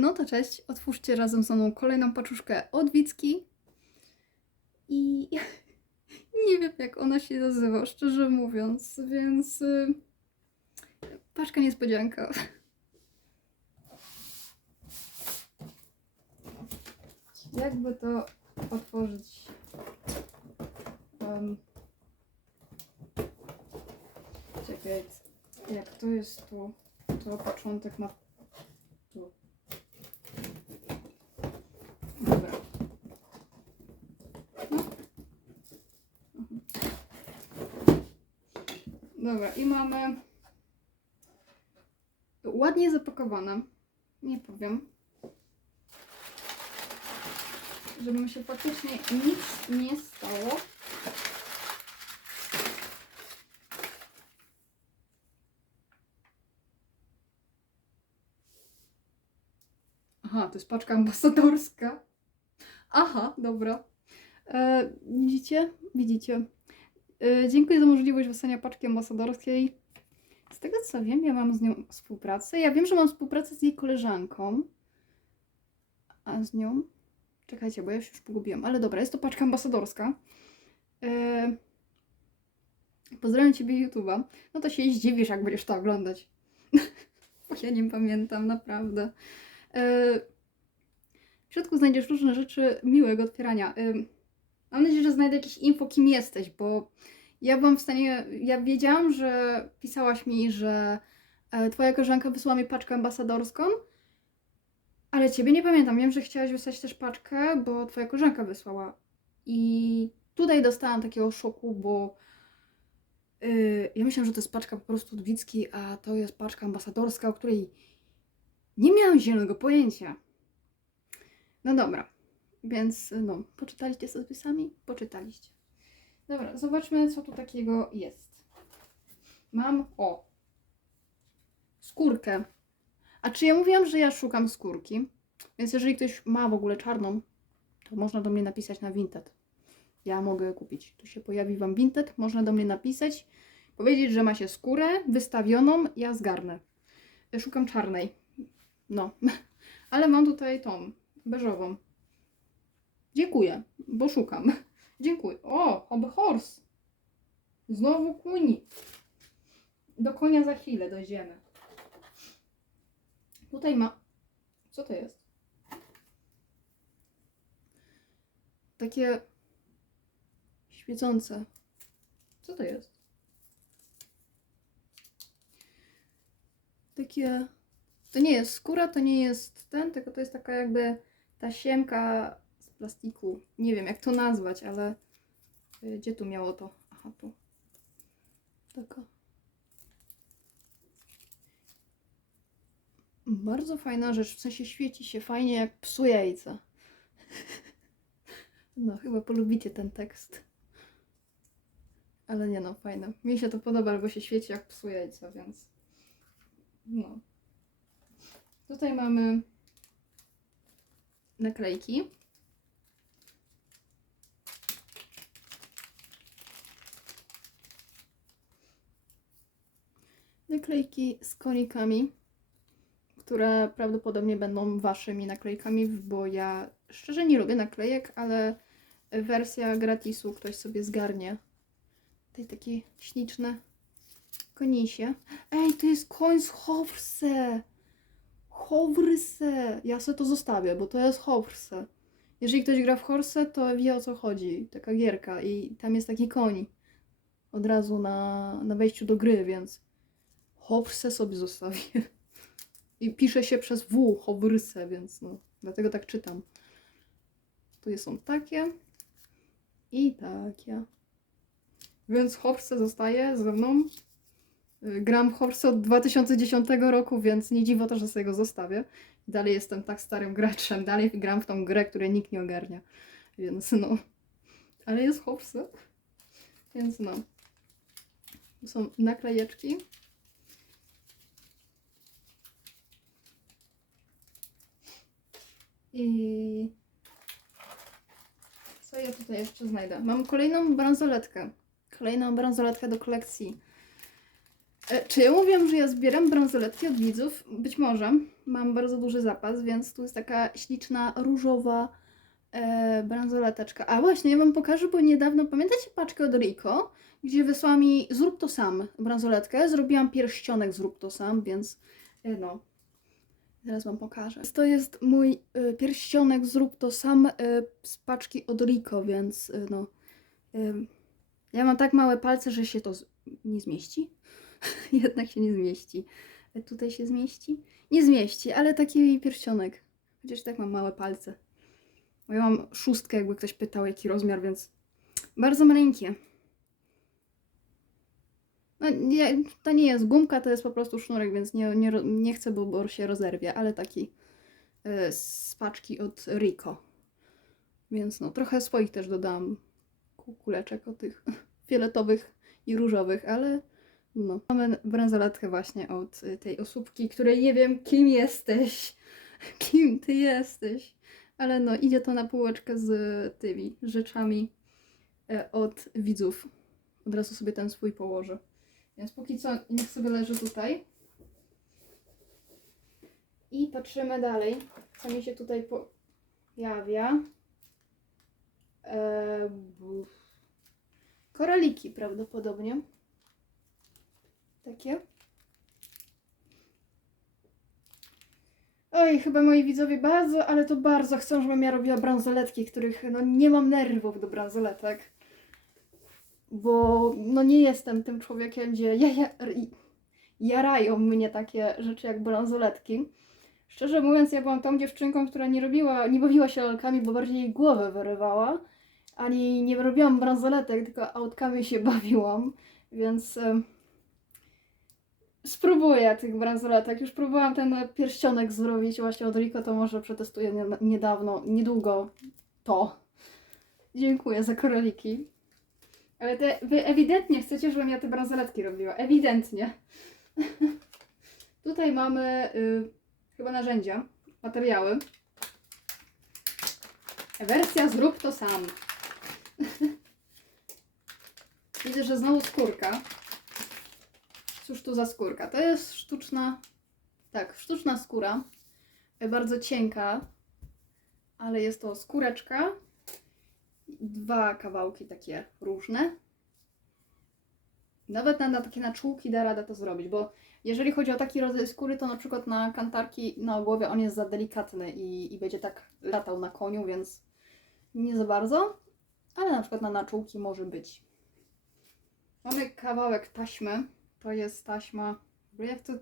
No to cześć, otwórzcie razem ze mną kolejną paczuszkę od Wicki. I nie wiem jak ona się nazywa, szczerze mówiąc, więc y, paczka niespodzianka. Jakby to otworzyć? Um, czekaj, jak to jest tu, to początek ma tu. Dobra. No. Mhm. Dobra, i mamy ładnie zapakowane. Nie powiem. Żeby mi się faktycznie nic nie stało. Aha, to jest paczka ambasadorska. Aha, dobra. E, widzicie? Widzicie. E, dziękuję za możliwość wysłania paczki ambasadorskiej. Z tego co wiem, ja mam z nią współpracę. Ja wiem, że mam współpracę z jej koleżanką. A z nią? Czekajcie, bo ja się już pogubiłam. Ale dobra, jest to paczka ambasadorska. E, pozdrawiam Ciebie YouTube'a. No to się zdziwisz, jak będziesz to oglądać. bo ja nie pamiętam, naprawdę. E, w środku znajdziesz różne rzeczy miłego otwierania. E, Mam nadzieję, że znajdę jakieś info, kim jesteś, bo ja byłam w stanie. Ja wiedziałam, że pisałaś mi, że e, twoja koleżanka wysłała mi paczkę ambasadorską, ale ciebie nie pamiętam. Wiem, że chciałaś wysłać też paczkę, bo twoja koleżanka wysłała. I tutaj dostałam takiego szoku, bo yy, ja myślałam, że to jest paczka po prostu od Wicki, a to jest paczka ambasadorska, o której nie miałam zielonego pojęcia. No dobra, więc no, poczytaliście sobie sami? Poczytaliście. Dobra, zobaczmy, co tu takiego jest. Mam, o, skórkę. A czy ja mówiłam, że ja szukam skórki? Więc jeżeli ktoś ma w ogóle czarną, to można do mnie napisać na Vinted. Ja mogę kupić. Tu się pojawi Wam Vinted, można do mnie napisać, powiedzieć, że ma się skórę wystawioną, ja zgarnę. Szukam czarnej. No, ale mam tutaj tą, beżową. Dziękuję, bo szukam. Dziękuję. O, oby horse. Znowu kuni. Do konia za chwilę dojdziemy. Tutaj ma. Co to jest? Takie świecące. Co to jest? Takie. To nie jest skóra, to nie jest ten, tylko to jest taka jakby tasiemka z plastiku. Nie wiem jak to nazwać, ale y, gdzie tu miało to? Aha, tu. Taka. Bardzo fajna rzecz, w sensie świeci się fajnie jak psu jajca. No, chyba polubicie ten tekst. Ale nie no, fajne. Mi się to podoba, bo się świeci jak psu jajca, więc... No. Tutaj mamy naklejki. Naklejki z konikami, które prawdopodobnie będą waszymi naklejkami, bo ja szczerze nie lubię naklejek, ale wersja gratisu ktoś sobie zgarnie. Tutaj takie śliczne konisie. Ej, to jest koń z Howrse! Howrse! Ja sobie to zostawię, bo to jest Howrse. Jeżeli ktoś gra w Horse, to wie o co chodzi. Taka gierka i tam jest taki koń. Od razu na, na wejściu do gry, więc Howrse sobie zostawię. I pisze się przez W, Howrse, więc no, dlatego tak czytam. Tu są takie i takie. Więc Horse zostaje ze mną. Y, Gram w Horse od 2010 roku, więc nie dziwo to, że sobie go zostawię. Dalej jestem tak starym graczem, dalej gram w tą grę, której nikt nie ogarnia. Więc no. Ale jest Horse. Więc no. Tu są naklejeczki. I co ja tutaj jeszcze znajdę? Mam kolejną bransoletkę. Kolejną bransoletkę do kolekcji. E, Czy ja mówiłam, że ja zbieram bransoletki od widzów? Być może. Mam bardzo duży zapas, więc tu jest taka śliczna, różowa e, bransoleteczka. A właśnie, ja wam pokażę, bo niedawno, pamiętacie paczkę od Rico, gdzie wysłała mi zrób to sam bransoletkę. Zrobiłam pierścionek zrób to sam, więc e, no. Zaraz wam pokażę. To jest mój e, pierścionek zrób to sam e, z paczki od Rico, więc e, no. E, ja mam tak małe palce, że się to nie zmieści. Jednak się nie zmieści. E, Tutaj się zmieści? Nie zmieści, ale taki pierścionek. Chociaż tak mam małe palce. Bo ja mam szóstkę, jakby ktoś pytał, jaki rozmiar, więc bardzo maleńkie. No, nie, to nie jest gumka, to jest po prostu sznurek, więc nie, nie, nie chcę, bo, się rozerwie, ale taki e, z paczki od Rico. Więc no, trochę swoich też dodałam ku- kuleczek o tych fioletowych i różowych, ale no. Mamy bransoletkę właśnie od y, tej osóbki, której nie wiem, kim jesteś. Kim ty jesteś. Ale no, idzie to na półeczkę z tymi rzeczami e, od widzów. Od razu sobie ten swój położę. Więc póki co niech sobie leży tutaj. I patrzymy dalej, co mi się tutaj pojawia. E, bu- koraliki prawdopodobnie. Takie. Oj, chyba moi widzowie bardzo, ale to bardzo chcą, żebym ja robiła bransoletki, których no nie mam nerwów do bransoletek. Bo no nie jestem tym człowiekiem, gdzie ja, ja, jarają mnie takie rzeczy jak bransoletki. Szczerze mówiąc, ja byłam tą dziewczynką, która nie robiła, nie bawiła się lalkami, bo bardziej jej głowę wyrywała. Ani nie robiłam bransoletek, tylko autkami się bawiłam. Więc... em, Spróbuję tych bransoletek. Już próbowałam ten pierścionek zrobić właśnie od Rico, to może przetestuję nie- niedawno, niedługo to. Dziękuję za koraliki. Ale te, wy ewidentnie chcecie, żebym ja te bransoletki robiła. Ewidentnie. Tutaj mamy y, chyba narzędzia, materiały. Wersja zrób to sam. Widzę, że znowu skórka. Cóż tu za skórka? To jest sztuczna, tak, sztuczna skóra. Bardzo cienka, ale jest to skóreczka. Dwa kawałki takie różne. Nawet na, na takie naczółki da rada to zrobić, bo jeżeli chodzi o taki rodzaj skóry, to na przykład na kantarki na głowie on jest za delikatny i, i będzie tak latał na koniu, więc nie za bardzo. Ale na przykład na naczółki może być. Mamy kawałek taśmy. To jest taśma. Jak to.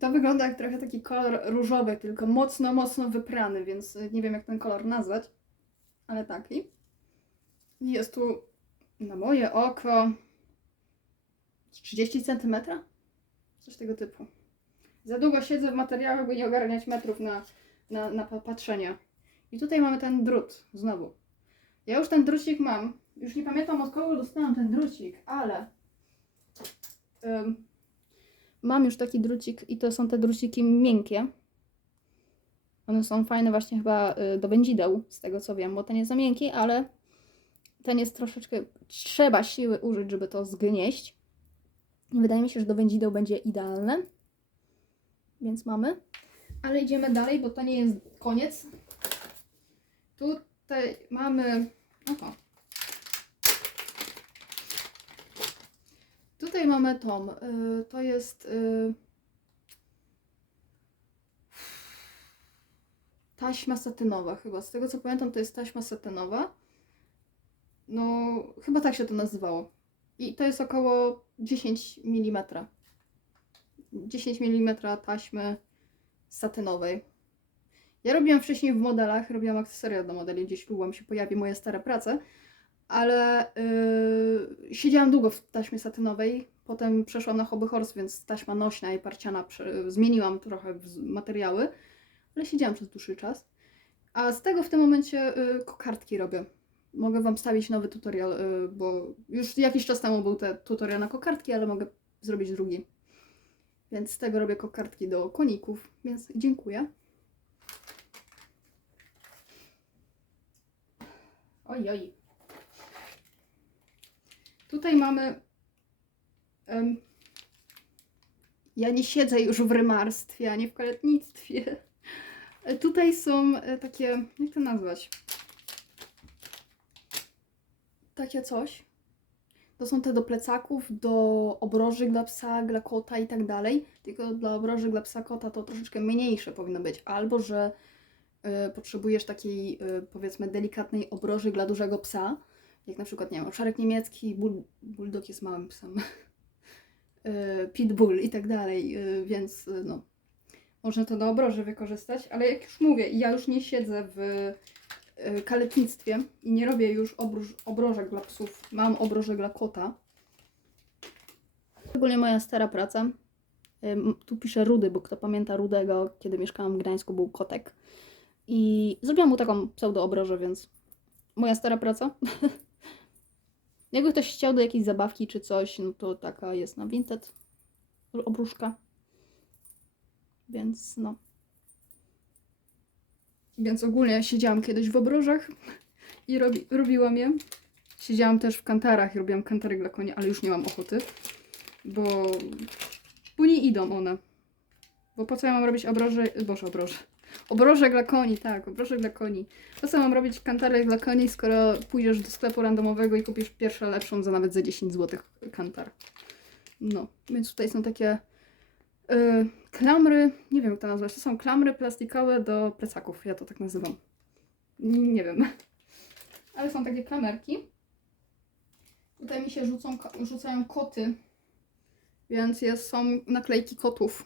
To wygląda jak trochę taki kolor różowy, tylko mocno, mocno wyprany, więc nie wiem jak ten kolor nazwać. Ale taki. Jest tu na moje oko 30 cm? Coś tego typu. Za długo siedzę w materiałach, by nie ogarniać metrów na, na, na pa- patrzenie. I tutaj mamy ten drut, znowu. Ja już ten drucik mam. Już nie pamiętam od kogo dostałam ten drucik, ale mam już taki drucik i to są te druciki miękkie. One są fajne właśnie chyba y, do wędzideł, z tego co wiem, bo ten jest za miękki, ale ten jest troszeczkę, trzeba siły użyć, żeby to zgnieść. Wydaje mi się, że do wędzideł będzie idealne. Więc mamy. Ale idziemy dalej, bo to nie jest koniec. Tutaj mamy... Aha. Tutaj mamy tom. Y, To jest y, taśma satynowa chyba. Z tego co pamiętam, to jest taśma satynowa. No, chyba tak się to nazywało. I to jest około 10 mm. 10 mm taśmy satynowej. Ja robiłam wcześniej w modelach, robiłam akcesoria do modeli, gdzieś wam się pojawi moje stare prace, ale yy, siedziałam długo w taśmie satynowej, potem przeszłam na hobby horse, więc taśma nośna i parciana zmieniłam trochę materiały, ale siedziałam przez dłuższy czas. A z tego w tym momencie yy, kokardki robię. Mogę wam wstawić nowy tutorial, yy, bo już jakiś czas temu był ten tutorial na kokardki, ale mogę zrobić drugi. Więc z tego robię kokardki do koników, więc dziękuję. Oj, oj. Tutaj mamy em, Ja nie siedzę już w rymarstwie, ani w kaletnictwie. E, Tutaj są e, takie, jak to nazwać? Takie coś. To są te do plecaków, do obroży dla psa, dla kota i tak dalej. Tylko dla obroży dla psa, kota to troszeczkę mniejsze powinno być. Albo, że e, potrzebujesz takiej, e, powiedzmy, delikatnej obroży dla dużego psa. Jak na przykład, nie wiem, obszarek niemiecki, bull, bulldog jest małym psem. e, pitbull i tak dalej, e, więc e, no, można to do obroży wykorzystać, ale jak już mówię, ja już nie siedzę w kaletnictwie i nie robię już obróż, obrożek dla psów, mam obrożek dla kota. Ogólnie moja stara praca, Ym, tu piszę Rudy, bo kto pamięta Rudego, kiedy mieszkałam w Gdańsku, był kotek. I zrobiłam mu taką pseudo-obrożę, więc moja stara praca. Jakby ktoś chciał do jakiejś zabawki czy coś, no to taka jest na Vinted obruszka. Więc no. Więc ogólnie siedziałam kiedyś w obrożach i robi, robiłam je. Siedziałam też w kantarach i robiłam kantary dla koni, ale już nie mam ochoty, bo, bo nie idą one. Bo po co ja mam robić obroże, boże obroże, obrożek dla koni, tak, obrożek dla koni. Po co mam robić kantarek dla koni, skoro pójdziesz do sklepu randomowego i kupisz pierwszą lepszą za nawet za 10 zł kantar. No, więc tutaj są takie y, klamry, nie wiem jak to nazwać, to są klamry plastikowe do plecaków, ja to tak nazywam. Nie wiem. Ale są takie klamerki. Tutaj mi się rzucą, rzucają koty, więc jest, są naklejki kotów.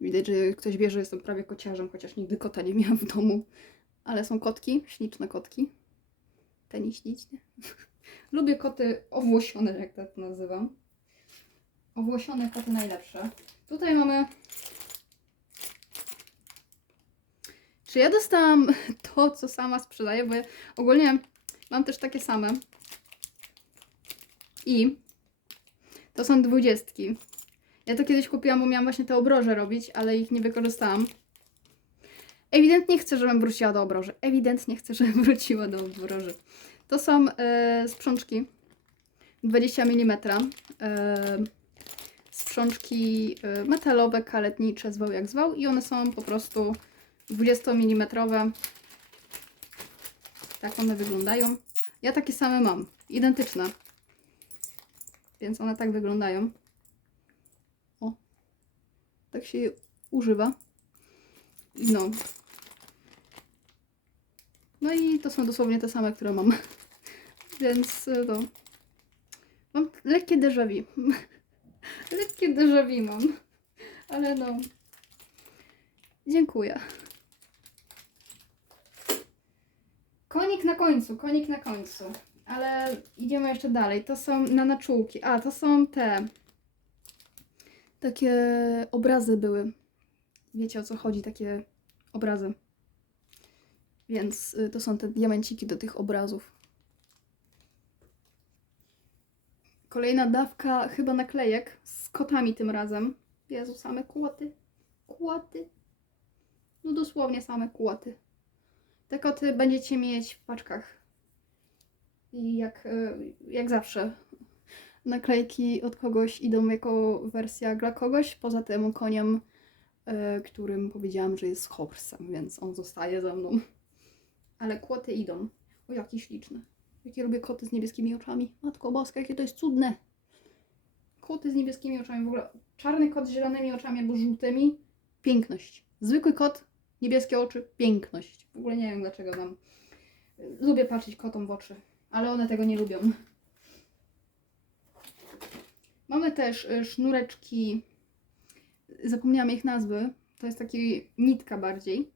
Widać, że ktoś wie, że jestem prawie kociarzem, chociaż nigdy kota nie miałam w domu. Ale są kotki, śliczne kotki. Te nieśliczne. Lubię koty owłosione, jak tak to nazywam. Owłosione koty najlepsze. Tutaj mamy. Czy ja dostałam to, co sama sprzedaję? Bo ja ogólnie mam też takie same. I to są dwudziestki. Ja to kiedyś kupiłam, bo miałam właśnie te obroże robić, ale ich nie wykorzystałam. Ewidentnie chcę, żebym wróciła do obroży. Ewidentnie chcę, żebym wróciła do obroży. To są e, sprzączki 20 mm. E, sprzączki e, metalowe, kaletnicze, zwał jak zwał. I one są po prostu 20 mm. Tak one wyglądają. Ja takie same mam. Identyczne. Więc one tak wyglądają. O. Tak się je używa. No. No i to są dosłownie te same, które mam. Więc y, no. Mam lekkie déjà vu. lekkie déjà mam. Ale no. Dziękuję. Konik na końcu, konik na końcu. Ale idziemy jeszcze dalej. To są na naczułki. A, to są te. Takie obrazy były. Wiecie o co chodzi, takie obrazy. Więc y, to są te diamenciki do tych obrazów. Kolejna dawka chyba naklejek z kotami tym razem. Jezu, same kłoty. Kłoty. No dosłownie same kłoty. Te koty będziecie mieć w paczkach. I jak, y, jak zawsze naklejki od kogoś idą jako wersja dla kogoś, poza tym koniem, y, którym powiedziałam, że jest horsem, więc on zostaje ze mną. Ale kłoty idą. O, jakie śliczne. Jakie lubię koty z niebieskimi oczami. Matko boska, jakie to jest cudne. Koty z niebieskimi oczami. W ogóle czarny kot z zielonymi oczami albo żółtymi. Piękność. Zwykły kot, niebieskie oczy. Piękność. W ogóle nie wiem dlaczego tam. Lubię patrzeć kotom w oczy, ale one tego nie lubią. Mamy też y, sznureczki. Zapomniałam ich nazwy. To jest taki nitka bardziej.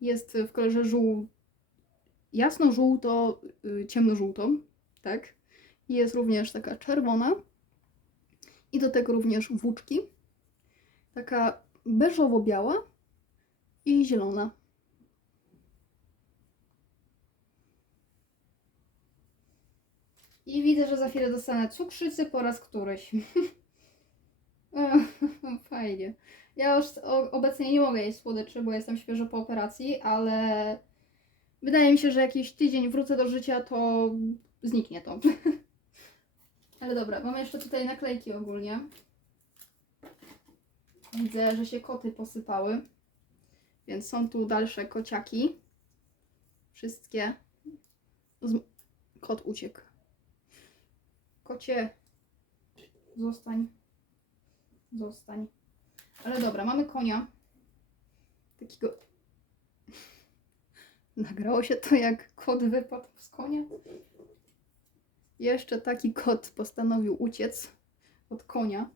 Jest w kolorze żół... jasno-żółto, y, ciemno-żółto, tak? Jest również taka czerwona. I do tego również włóczki. Taka beżowo-biała i zielona. I widzę, że za chwilę dostanę cukrzycy po raz któryś. Fajnie. Ja już obecnie nie mogę jeść słodyczy, bo jestem świeżo po operacji, ale wydaje mi się, że jakiś tydzień wrócę do życia, to zniknie to. ale dobra, mamy jeszcze tutaj naklejki ogólnie. Widzę, że się koty posypały. Więc są tu dalsze kociaki. Wszystkie. Kot uciekł. Kocie, zostań. Zostań. Ale dobra, mamy konia. Takiego. Nagrało się to, jak kot wypadł z konia. Jeszcze taki kot postanowił uciec od konia.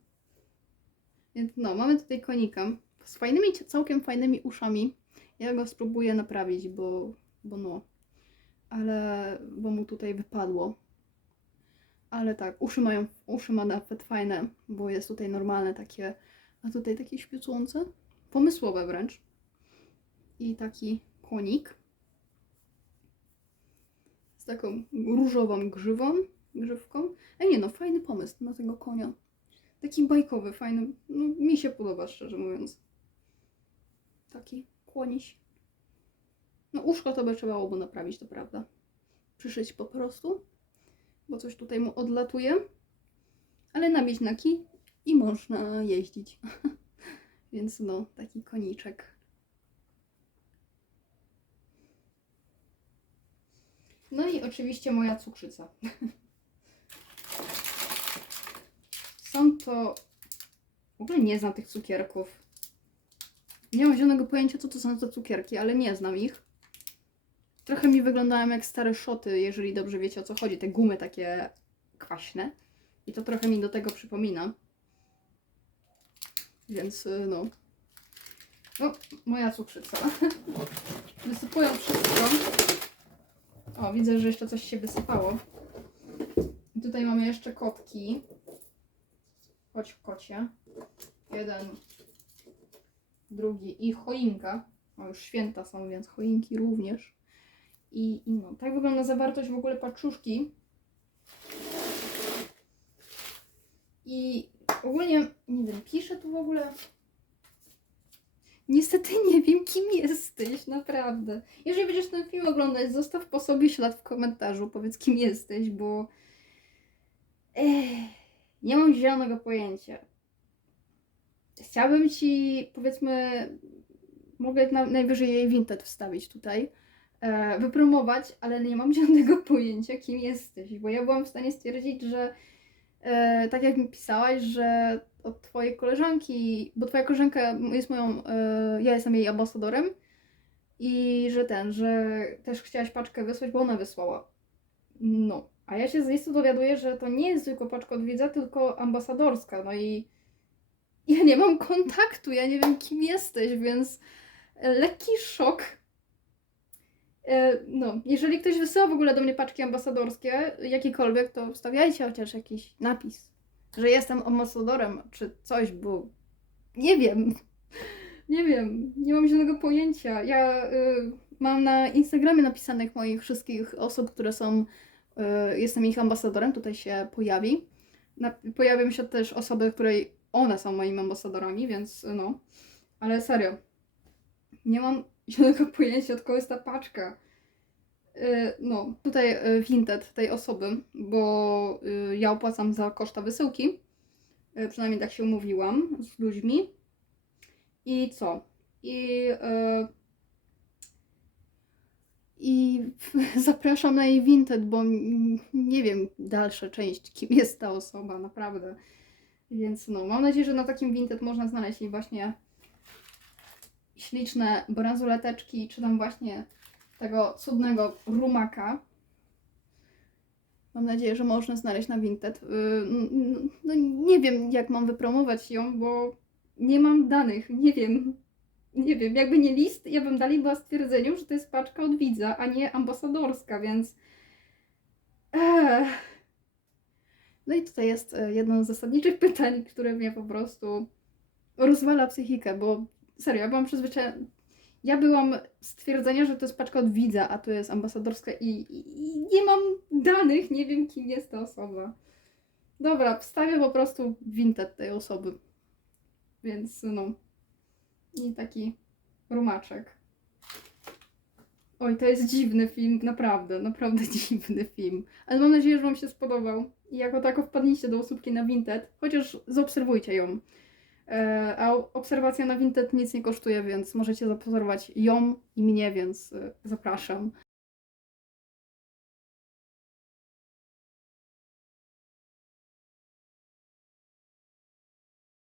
Więc no, mamy tutaj konika z fajnymi, całkiem fajnymi uszami. Ja go spróbuję naprawić, bo, bo no. Ale, bo mu tutaj wypadło. Ale tak, uszy mają, uszy ma nawet fajne, bo jest tutaj normalne takie, a tutaj takie świecące. Pomysłowe wręcz. I taki konik. Z taką różową grzywą, grzywką. Ej nie no, fajny pomysł na tego konia. Taki bajkowy, fajny. No, mi się podoba, szczerze mówiąc. Taki kłoniś. No uszko to by trzeba było naprawić, to prawda. Przyszyć po prostu, bo coś tutaj mu odlatuje. Ale nabić na kij i można jeździć. Więc no, taki koniczek. No i oczywiście moja cukrzyca. Są to... W ogóle nie znam tych cukierków. Nie mam zielonego pojęcia, co to są za cukierki, ale nie znam ich. Trochę mi wyglądają jak stare szoty, jeżeli dobrze wiecie o co chodzi. Te gumy takie kwaśne. I to trochę mi do tego przypomina. Więc y, no. No, moja cukrzyca. Wysypują wszystko. O, widzę, że jeszcze coś się wysypało. Tutaj mamy jeszcze kotki. Chodź kocie. Jeden, drugi i choinka. O, już święta są, więc choinki również. I, i no, tak wygląda zawartość w ogóle paczuszki. I ogólnie, nie wiem, piszę tu w ogóle. Niestety nie wiem, kim jesteś, naprawdę. Jeżeli będziesz ten film oglądać, zostaw po sobie ślad w komentarzu, powiedz kim jesteś, bo Ech, nie mam zielonego pojęcia. Chciałabym ci, powiedzmy, mogę na, najwyżej jej Vinted wstawić tutaj, e, wypromować, ale nie mam zielonego pojęcia, kim jesteś, bo ja byłam w stanie stwierdzić, że e, tak jak mi pisałaś, że od twojej koleżanki, bo twoja koleżanka jest moją, e, ja jestem jej ambasadorem i że ten, że też chciałaś paczkę wysłać, bo ona wysłała. No, a ja się z listu dowiaduję, że to nie jest tylko paczka od widza, tylko ambasadorska, no i ja nie mam kontaktu, ja nie wiem kim jesteś, więc lekki szok. E, No, jeżeli ktoś wysyła w ogóle do mnie paczki ambasadorskie, jakiekolwiek, to wstawiajcie chociaż jakiś napis, że jestem ambasadorem, czy coś, bo nie wiem. Nie wiem, nie mam żadnego pojęcia. Ja y, mam na Instagramie napisanych moich wszystkich osób, które są, y, jestem ich ambasadorem, tutaj się pojawi. Na, pojawią się też osoby, której one są moimi ambasadorami, więc no. Ale serio, nie mam żadnego pojęcia, od kogo jest ta paczka. Y, No, tutaj y, Vinted tej osoby, bo y, ja opłacam za koszta wysyłki. Przynajmniej tak się umówiłam z ludźmi. I co? I, i zapraszam na jej Vinted, bo nie wiem dalsza część, kim jest ta osoba, naprawdę. Więc no, mam nadzieję, że na takim Vinted można znaleźć jej właśnie śliczne bransoleteczki, czy tam właśnie tego cudnego rumaka. Mam nadzieję, że można znaleźć na Vinted. N- No nie wiem, jak mam wypromować ją, bo nie mam danych, nie wiem. Nie wiem, jakby nie list, ja bym dalej była stwierdzeniem, że to jest paczka od widza, a nie ambasadorska, więc... No i tutaj jest e, jedno z zasadniczych pytań, które mnie po prostu rozwala psychikę, bo serio, ja byłam przyzwyczajona... Ja byłam stwierdzenia, że to jest paczka od widza, a to jest ambasadorska i, i, i nie mam danych, nie wiem kim jest ta osoba. Dobra, wstawię po prostu Vinted tej osoby. Więc no. I taki rumaczek. Oj, to jest dziwny film, naprawdę, naprawdę dziwny film. Ale mam nadzieję, że Wam się spodobał. I jako tako wpadnijcie do osóbki na Vinted, chociaż zaobserwujcie ją. E, a obserwacja na Vinted nic nie kosztuje, więc możecie zaobserwować ją i mnie, więc e, zapraszam.